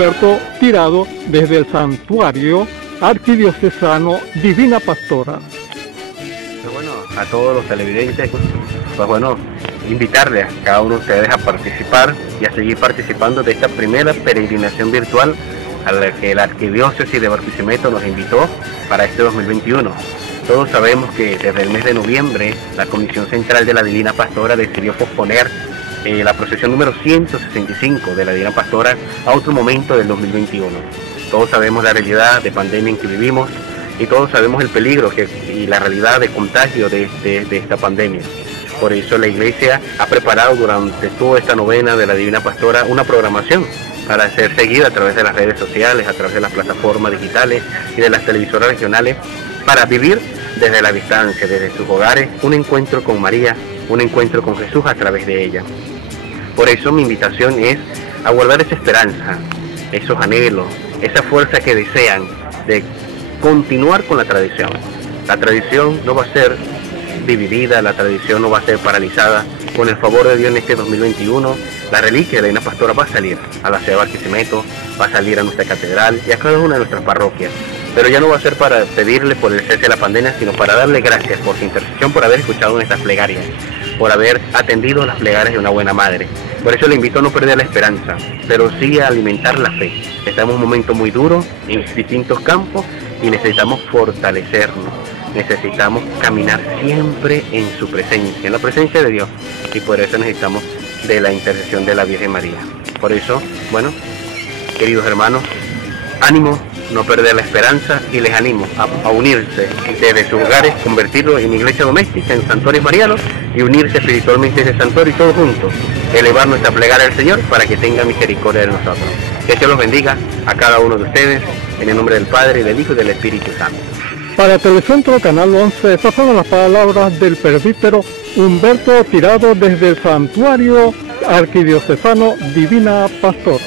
Humberto Tirado desde el Santuario Arquidiocesano Divina Pastora. Bueno, a todos los televidentes, pues bueno, invitarles a cada uno de ustedes a participar y a seguir participando de esta primera peregrinación virtual a la que la Arquidiócesis de Barquisimeto nos invitó para este 2021. Todos sabemos que desde el mes de noviembre la Comisión Central de la Divina Pastora decidió posponer la procesión número 165 de la Divina Pastora a otro momento del 2021. Todos sabemos la realidad de pandemia en que vivimos y todos sabemos el peligro y la realidad de contagio de esta pandemia. Por eso la Iglesia ha preparado durante toda esta novena de la Divina Pastora una programación para ser seguida a través de las redes sociales, a través de las plataformas digitales y de las televisoras regionales, para vivir desde la distancia, desde sus hogares, un encuentro con María, un encuentro con Jesús a través de ella. Por eso mi invitación es a guardar esa esperanza, esos anhelos, esa fuerza que desean de continuar con la tradición. La tradición no va a ser dividida, la tradición no va a ser paralizada. Con el favor de Dios en este 2021, la reliquia de la Divina Pastora va a salir a la ciudad de Barquisimeto, va a salir a nuestra catedral y a cada una de nuestras parroquias. Pero ya no va a ser para pedirle por el cese de la pandemia, sino para darle gracias por su intercesión, por haber escuchado nuestras plegarias, por haber atendido las plegarias de una buena madre. Por eso le invito a no perder la esperanza, pero sí a alimentar la fe. Estamos en un momento muy duro en distintos campos y necesitamos fortalecernos. Necesitamos caminar siempre en su presencia, en la presencia de Dios, y por eso necesitamos de la intercesión de la Virgen María. Por eso, bueno, queridos hermanos, ánimo, no perder la esperanza, y les animo a unirse desde sus hogares, convertirlo en iglesia doméstica, en santuarios marianos, y unirse espiritualmente en ese santuario y todos juntos elevar nuestra plegaria al Señor para que tenga misericordia de nosotros. Que Dios los bendiga a cada uno de ustedes, en el nombre del Padre, y del Hijo y del Espíritu Santo. Para Telecentro Canal 11, estas son las palabras del presbítero Humberto Tirado desde el Santuario Arquidiocesano Divina Pastora.